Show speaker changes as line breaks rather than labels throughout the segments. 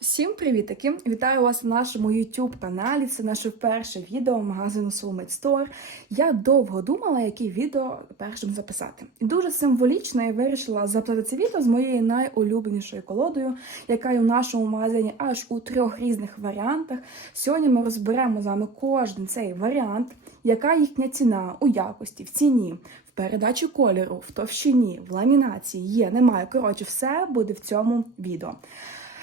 Всім привітики! Вітаю вас на нашому YouTube каналі. Це наше перше відео магазину Soulmate Store. Я довго думала, яке відео першим записати. І дуже символічно я вирішила записати це відео з моєю найулюбленішою колодою, яка є у нашому магазині аж у трьох різних варіантах. Сьогодні ми розберемо з вами кожен цей варіант, яка їхня ціна у якості, в ціні, в передачі кольору, в товщині, в ламінації є, немає. Коротше, все буде в цьому відео.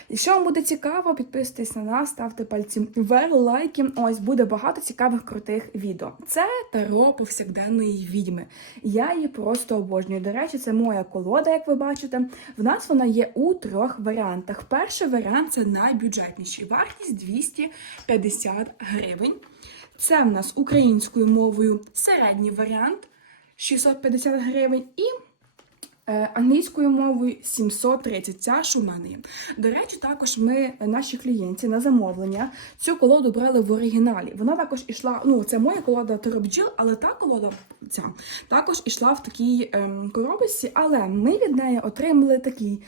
Якщо вам буде цікаво, підписуйтесь на нас, ставте пальці вверх, лайки. Ось буде багато цікавих крутих відео. Це таро повсякденної відьми. Я її просто обожнюю. До речі, це моя колода, як ви бачите. В нас вона є у трьох варіантах. Перший варіант це найбюджетніший. Вартість 250 гривень. Це в нас українською мовою середній варіант 650 гривень і Англійською мовою 730, ця мене. До речі, також ми, е, наші клієнти на замовлення, цю колоду брали в оригіналі. Вона також ішла, ну це моя колода Торобджіл, але та колода ця також ішла в такій ем, коробочці, але ми від неї отримали такий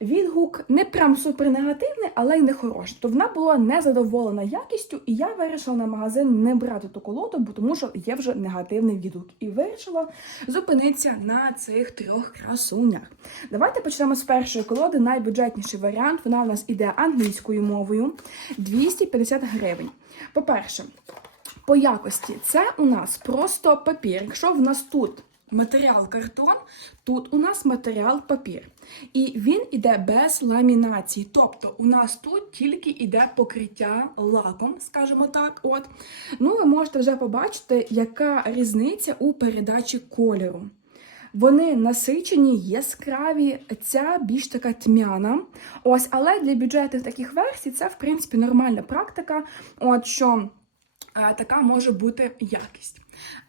відгук, не прям супер негативний, але й не хороший. То вона була незадоволена якістю, і я вирішила на магазин не брати ту колоду, бо тому що є вже негативний відгук. І вирішила зупинитися на цих трьох красунях. Давайте почнемо з першої колоди. Найбюджетніший варіант. Вона у нас іде англійською мовою 250 гривень. По-перше, по якості це у нас просто папір. Якщо в нас тут матеріал картон, тут у нас матеріал папір. І він іде без ламінації. Тобто у нас тут тільки іде покриття лаком, скажімо так. От. Ну, ви можете вже побачити, яка різниця у передачі кольору. Вони насичені, яскраві, ця більш така тьмяна. Ось, але для бюджетних таких версій це, в принципі, нормальна практика. От що е, така може бути якість.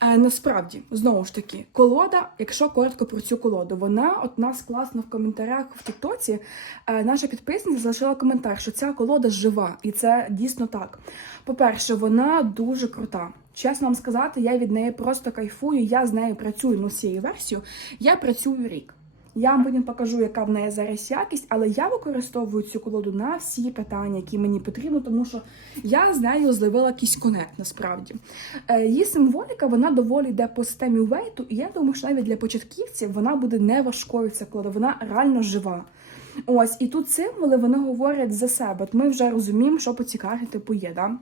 Е, насправді, знову ж таки, колода, якщо коротко про цю колоду, вона от нас класно в коментарях в Тіктоці. Е, наша підписниця залишила коментар, що ця колода жива, і це дійсно так. По-перше, вона дуже крута. Чесно вам сказати, я від неї просто кайфую. Я з нею працюю ну, з цією версією. Я працюю рік. Я вам потім покажу, яка в неї зараз якість, але я використовую цю колоду на всі питання, які мені потрібно, тому що я з нею зливила якийсь конект насправді. Е, Її символіка вона доволі йде по системі Вейту, і я думаю, що навіть для початківців вона буде не важкою ця колода, вона реально жива. Ось, і тут символи вони говорять за себе. От ми вже розуміємо, що поцікавити типу є. Да?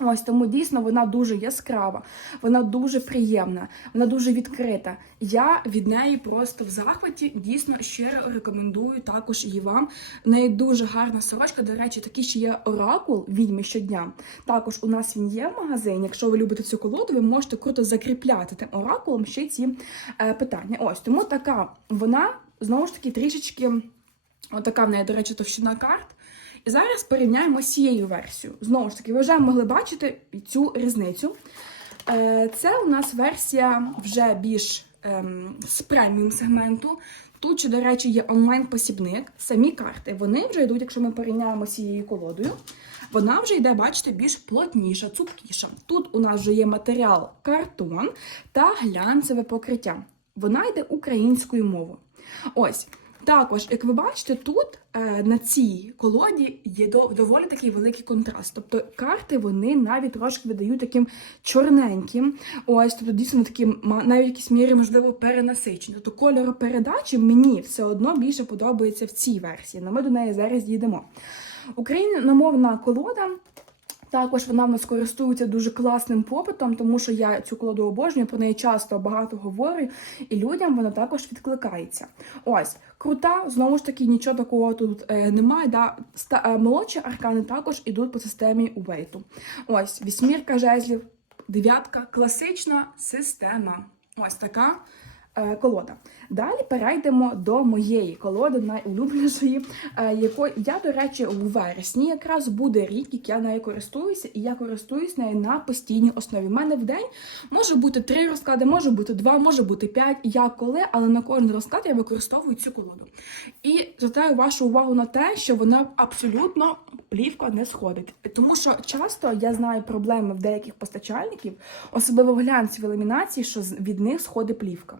Ось тому дійсно вона дуже яскрава, вона дуже приємна, вона дуже відкрита. Я від неї просто в захваті дійсно щиро рекомендую також її вам. Неї дуже гарна сорочка. До речі, такий ще є оракул відьми щодня. Також у нас він є в магазині. Якщо ви любите цю колоду, ви можете круто закріпляти тим оракулом ще ці е, питання. Ось тому така вона знову ж таки трішечки. Отака в неї, до речі, товщина карт. І зараз порівняємо з цією версією. Знову ж таки, ви вже могли бачити цю різницю. Е, Це у нас версія вже більш ем, з преміум сегменту. Тут, ще, до речі, є онлайн-посібник. Самі карти вони вже йдуть, якщо ми порівняємо з цією колодою. Вона вже йде, бачите, більш плотніша, цупкіша. Тут у нас вже є матеріал картон та глянцеве покриття. Вона йде українською мовою. Ось. Також, як ви бачите, тут е, на цій колоді є до, доволі такий великий контраст. Тобто карти вони навіть трошки видають таким чорненьким. Ось, тобто дійсно таким навіть в якійсь мірі, можливо, перенасичені. Тобто кольоропередачі мені все одно більше подобається в цій версії. але ми до неї зараз дійдемо. Україномовна колода. Також вона в нас користується дуже класним попитом, тому що я цю колоду обожнюю, про неї часто багато говорю, і людям вона також відкликається. Ось, крута, знову ж таки, нічого такого тут е, немає. Да? Ста, е, молодші аркани також ідуть по системі Уейту. Ось, вісьмірка жезлів, дев'ятка, класична система. Ось така. Е, Колода. Далі перейдемо до моєї колоди, найулюбленішої, е, якої я, до речі, у вересні якраз буде рік, як я нею користуюся, і я користуюсь нею на постійній основі. У мене в день може бути три розклади, може бути два, може бути п'ять, як коли, але на кожен розклад я використовую цю колоду. І звертаю вашу увагу на те, що вона абсолютно плівка не сходить. Тому що часто я знаю проблеми в деяких постачальників, особливо в глянцевій ламінації, що від них сходить плівка.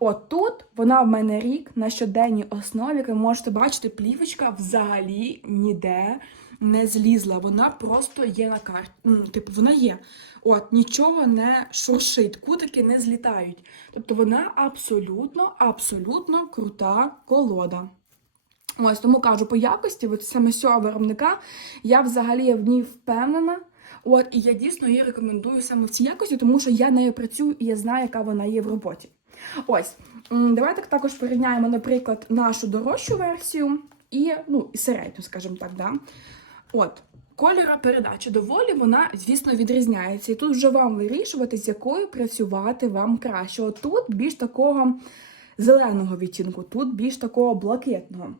От тут вона в мене рік на щоденній основі, як ви можете бачити, плівочка взагалі ніде не злізла. Вона просто є на карті. Ну, типу, вона є. От, нічого не шуршить, кутики не злітають. Тобто вона абсолютно, абсолютно крута колода. Ось тому кажу, по якості, от саме цього виробника, я взагалі в ній впевнена. От, і я дійсно її рекомендую саме в цій якості, тому що я нею працюю і я знаю, яка вона є в роботі. Ось, давайте також порівняємо, наприклад, нашу дорожчу версію і, ну, і середню, скажімо так, да? От, кольора передачі доволі вона, звісно, відрізняється. І тут вже вам вирішувати, з якою працювати вам краще. От тут більш такого зеленого відтінку, тут більш такого блакитного.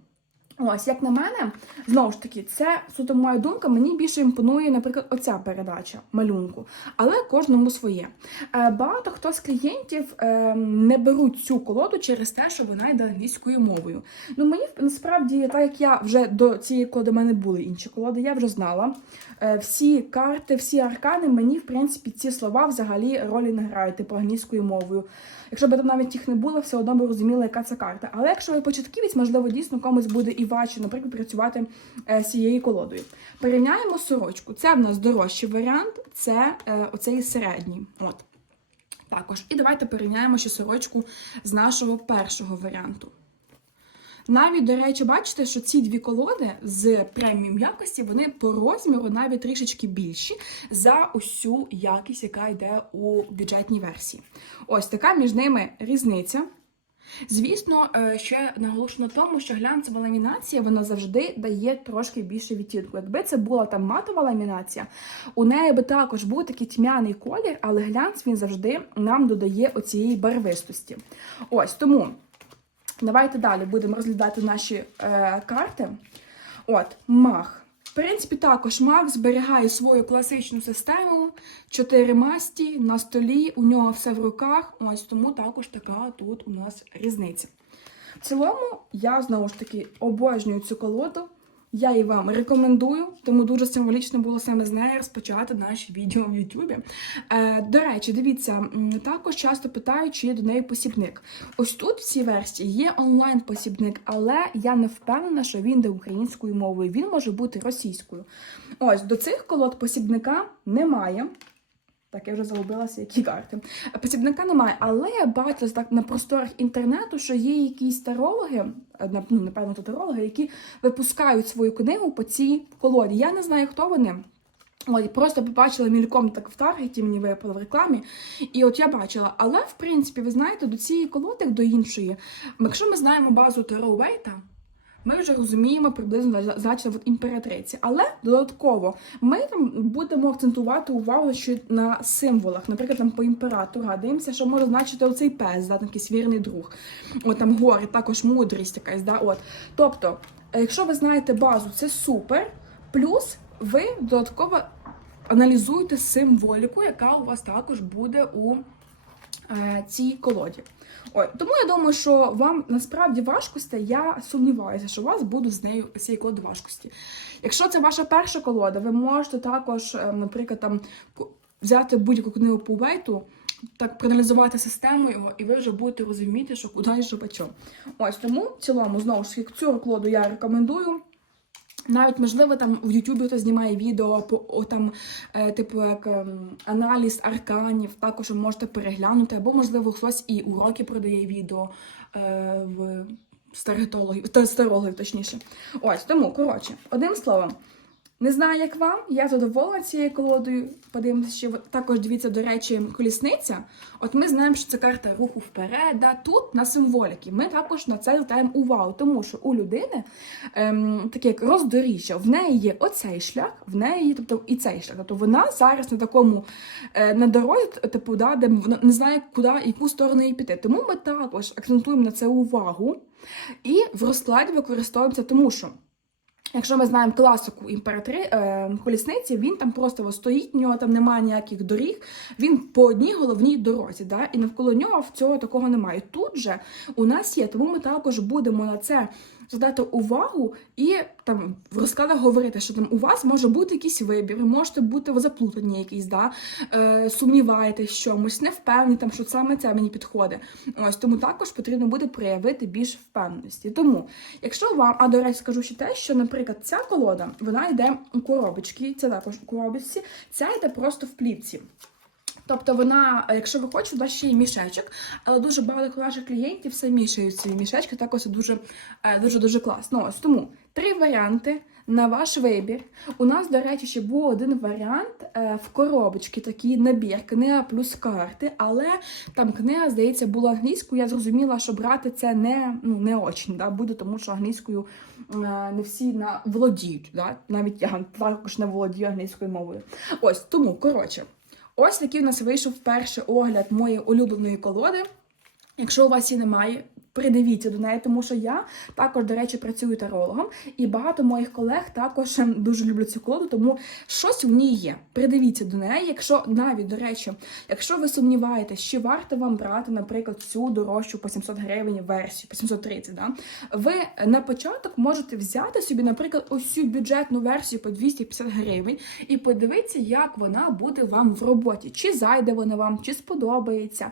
Ось, як на мене, знову ж таки, це суто моя думка. Мені більше імпонує, наприклад, оця передача малюнку, але кожному своє. Е, Багато хто з клієнтів е, не беруть цю колоду через те, що вона йде англійською мовою. Ну мені насправді, так як я вже до цієї колоди в мене були інші колоди, я вже знала. Е, Всі карти, всі аркани, мені, в принципі, ці слова взагалі ролі не грають, типу англійською мовою. Якщо б там навіть їх не було, все одно би розуміли, яка це карта. Але якщо ви початківець, можливо, дійсно комусь буде і важче, наприклад, працювати е, з цією колодою. Порівняємо сорочку. Це в нас дорожчий варіант, це е, оцей середній. От. Також. І давайте порівняємо ще сорочку з нашого першого варіанту. Навіть, до речі, бачите, що ці дві колоди з преміум якості, вони по розміру навіть трішечки більші за усю якість, яка йде у бюджетній версії. Ось така між ними різниця. Звісно, е, ще наголошено на тому, що глянцева ламінація вона завжди дає трошки більше відтінку. Якби це була там матова ламінація, у неї би також був такий тьмяний колір, але глянц він завжди нам додає оцієї барвистості. Ось тому. Давайте далі будемо розглядати наші е, карти. От, мах. Принципі, також Мак зберігає свою класичну систему. Чотири масті на столі, у нього все в руках. Ось тому також така тут у нас різниця. В цілому, я знову ж таки обожнюю цю колоду. Я її вам рекомендую, тому дуже символічно було саме з нею розпочати наші відео в Ютубі. Е, до речі, дивіться, також часто питають, чи є до неї посібник. Ось тут в цій версії є онлайн-посібник, але я не впевнена, що він йде українською мовою. Він може бути російською. Ось до цих колод посібника немає. Так, я вже загубилася, які карти. Посібника немає, але я бачила так на просторах інтернету, що є якісь тарологи, ну, напевно, татарологи, які випускають свою книгу по цій колоді. Я не знаю, хто вони. От, просто побачила мільком так в таргеті, мені випало в рекламі. І от я бачила. Але, в принципі, ви знаєте, до цієї колоди, до іншої, якщо ми знаємо базу Таро Уейта, ми вже розуміємо приблизно от імператриці. Але додатково ми там будемо акцентувати увагу ще на символах. Наприклад, там по імператору дивимося, що може значити оцей пес, да, там якийсь вірний друг. От там гори, також мудрість якась. Да, от. Тобто, е, якщо ви знаєте базу, це супер. Плюс ви додатково аналізуєте символіку, яка у вас також буде у цій колоді. Ой, тому я думаю, що вам насправді важкості, я сумніваюся, що у вас будуть з нею цієї колоди важкості. Якщо це ваша перша колода, ви можете також, е, наприклад, там взяти будь-яку книгу по вейту, так проаналізувати систему його, і ви вже будете розуміти, що куди і що по чому. Ось тому в цілому, знову ж таки, цю колоду я рекомендую. Навіть можливо там в Ютубі хто знімає відео по о, там, е, типу як е, аналіз арканів, також можете переглянути, або можливо хтось і уроки продає відео е, в старгетологів, та старологів, точніше. Ось тому, коротше, одним словом. Не знаю, як вам, я задоволена цією колодою. Подивимося, ще от також дивіться, до речі, колісниця. От ми знаємо, що це карта руху вперед. Да? Тут на символіки. Ми також на це звертаємо увагу, тому що у людини ем, таке як роздоріжжя, в неї є оцей шлях, в неї є тобто, і цей шлях. Тобто вона зараз на такому е, на дорозі, типу, да, де вона не знає, куди яку сторону їй піти. Тому ми також акцентуємо на це увагу і в розкладі використовуємося, тому що. Якщо ми знаємо класику імператри е, колісниці, він там просто стоїть, в нього там немає ніяких доріг, він по одній головній дорозі, да? і навколо нього цього такого немає. Тут же у нас є, тому ми також будемо на це звертати увагу і там в розкладах говорити, що там у вас може бути якийсь вибір, можете бути заплутані якісь, да? е, сумніваєтесь чомусь, не впевнені, там, що саме це мені підходить. Ось тому також потрібно буде проявити більш впевненості. Тому, якщо вам, а до речі, скажу ще те, що, наприклад, ця колода вона йде у коробочці, це також у коробочці, ця йде просто в плівці. Тобто вона, якщо ви хочете, да, ще є мішечок, але дуже багато ваших клієнтів самі шиють свої мішечки, також це дуже е, дуже дуже класно. Ось тому три варіанти на ваш вибір. У нас, до речі, ще був один варіант е, в коробочці, такий набір, книга плюс карти, але там книга, здається, була англійською. Я зрозуміла, що брати це не ну не очень да, буде, тому що англійською е, не всі на володіють. Да? Навіть я також не володію англійською мовою. Ось тому коротше. Ось такий у нас вийшов перший огляд моєї улюбленої колоди. Якщо у вас її немає, придивіться до неї, тому що я також, до речі, працюю тарологом, і багато моїх колег також ем, дуже люблять цю колоду, тому щось в ній є. Придивіться до неї. Якщо навіть, до речі, якщо ви сумніваєтесь, чи варто вам брати, наприклад, цю дорожчу по 700 гривень версію, по 730, да? ви на початок можете взяти собі, наприклад, цю бюджетну версію по 250 гривень і подивитися, як вона буде вам в роботі, чи зайде вона вам, чи сподобається.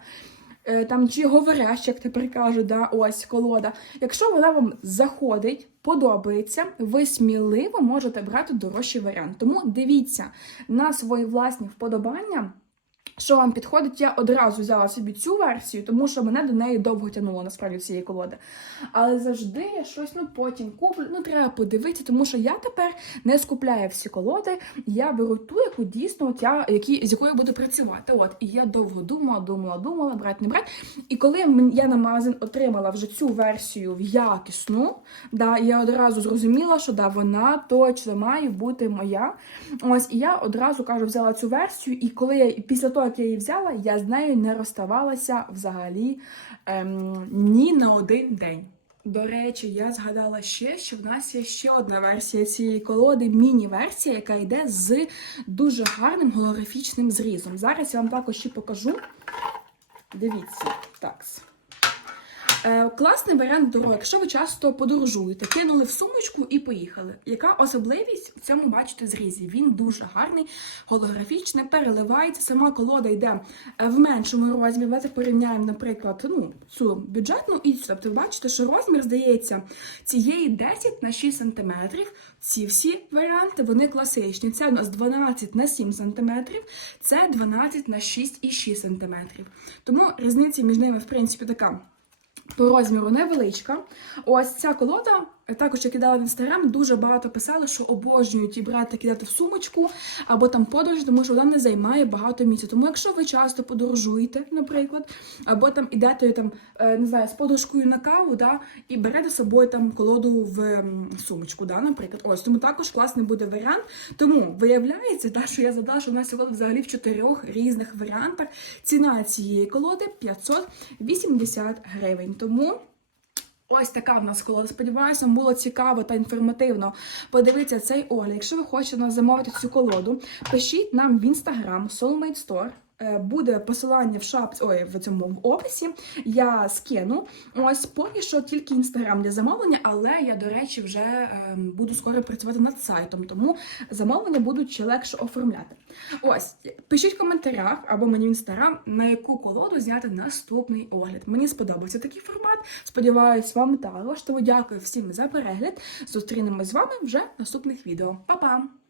Е, Там чи говорящ, як тепер кажуть, да, ось колода. Якщо вона вам заходить, подобається, ви сміливо можете брати дорожчий варіант. Тому дивіться на свої власні вподобання. Що вам підходить, я одразу взяла собі цю версію, тому що мене до неї довго тягнуло насправді цієї колоди. Але завжди я щось ну потім куплю. Ну треба подивитися, тому що я тепер не скупляю всі колоди. Я беру ту, яку дійсно от я, які, з якою буду працювати. От і я довго думала, думала, думала, брати, не брати. І коли я на магазин отримала вже цю версію в якісну, да, я одразу зрозуміла, що да, вона точно має бути моя. Ось і я одразу кажу, взяла цю версію, і коли я після того, як я її взяла, я з нею не розставалася взагалі ем, ні на один день. До речі, я згадала ще, що в нас є ще одна версія цієї колоди, міні-версія, яка йде з дуже гарним голографічним зрізом. Зараз я вам також ще покажу. Дивіться, так. Е, класний варіант дороги, якщо ви часто подорожуєте, кинули в сумочку і поїхали. Яка особливість в цьому бачите зрізі? Він дуже гарний, голографічний, переливається. Сама колода йде е, в меншому розмірі. Давайте порівняємо, наприклад, ну, цю бюджетну і цю. Тобто, ви бачите, що розмір здається цієї 10 на 6 см. Ці всі варіанти вони класичні. Це у нас 12 на 7 см, це 12 на 6,6 см. Тому різниця між ними, в принципі, така по розміру невеличка. Ось ця колода, також я кидала в інстаграм, дуже багато писали, що обожнюють і брати кидати в сумочку або там подорож, тому що вона не займає багато місця. Тому якщо ви часто подорожуєте, наприклад, або там ідете там, е, не знаю, з подушкою на каву, да, і берете з собою там колоду в сумочку, да, наприклад. Ось тому також класний буде варіант. Тому виявляється, та, що я задала, що в нас колода взагалі в чотирьох різних варіантах. Ціна цієї колоди 580 гривень. Тому. Ось така в нас колода. Сподіваюся, вам було цікаво та інформативно подивитися цей огляд. Якщо ви хочете нас замовити цю колоду, пишіть нам в інстаграм Soulmate Store. Е, Буде посилання в шапці, ой, в цьому в описі. Я скину. Ось поки що тільки інстаграм для замовлення, але я, до речі, вже е, буду скоро працювати над сайтом, тому замовлення будуть ще легше оформляти. Ось, пишіть в коментарях або мені в інстаграм, на яку колоду зняти наступний огляд. Мені сподобався такий формат. Сподіваюсь, вам також. Тому дякую всім за перегляд. Зустрінемось з вами вже в наступних відео. Па-па!